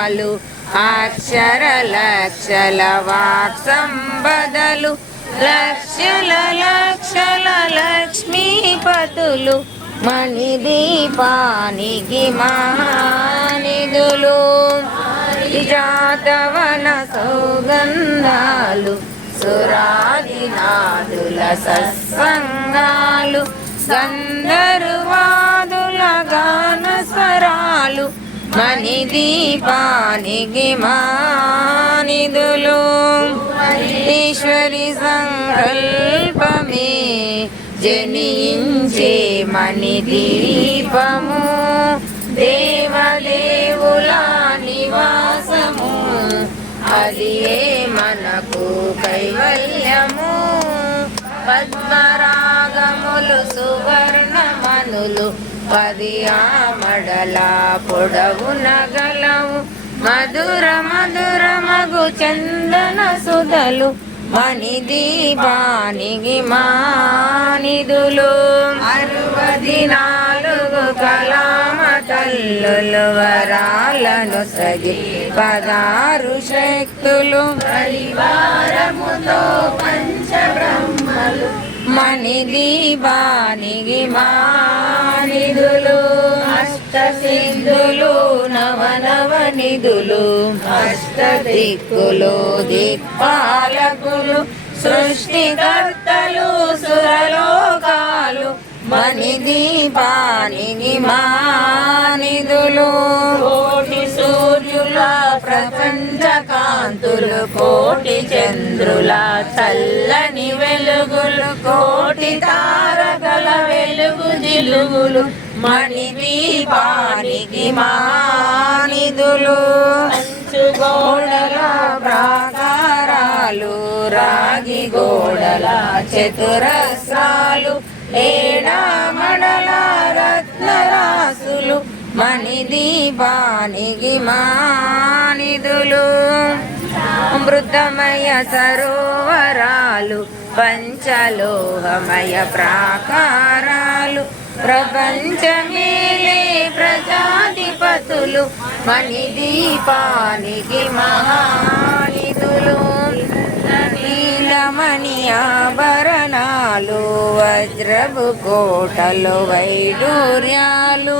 రత్నాలు అక్షర లక్షల వాక్సంబదలు లక్షల లక్షల లక్ష్మీపతులు మణిదీపానికి మహానిధులు జాతవన సౌగంధాలు సురాదినాదుల సత్సంగాలు గంధర్వాదుల గాన స్వరాలు మణిదీపానికి మానిధులు ఈశ్వరి సంకల్పమే జనించే మణిదీపము దేవదేవుల నివాసము అది మనకు కైవల్యము పద్మరాగములు సువర్ణమనులు 10 ఆమడల పొడవున గలవు మధుర మధుర మగు చందన సుధలు మణిదీపానికి మానిధులు 64 కళామ తల్లులు వరాలను సగి 16 శక్తులు పరివారముతో పంచబ్రహ్మలు మణిదీపానికి మానిధులు అష్టసిద్ధులు నవనవనిధులు అష్టదిక్కులు దిక్పాలకులు సృష్టికర్తలు సురలోకాలు మణిదీపానికి మానిధులు కోటి సూర్యుల ప్రపంచ కాంతులు కోటి చంద్రుల చల్లని వెలుగులు కోటి తారకల వెలుగు జిలుగులు మణిదీపానికి మానిధులు గోడల ప్రాకారాలు రాగి గోడల చతురస్రాలు ఏడామడల రత్నరాసులు మణిదీపానికి మానిధులు అమృతమయ సరోవరాలు పంచలోహమయ ప్రాకారాలు ప్రపంచమేలే ప్రజాధిపతులు మణిదీపానికి మహానిధులు నీలమణి ఆభరణాలు వజ్రపు కోటలు వైడూర్యాలు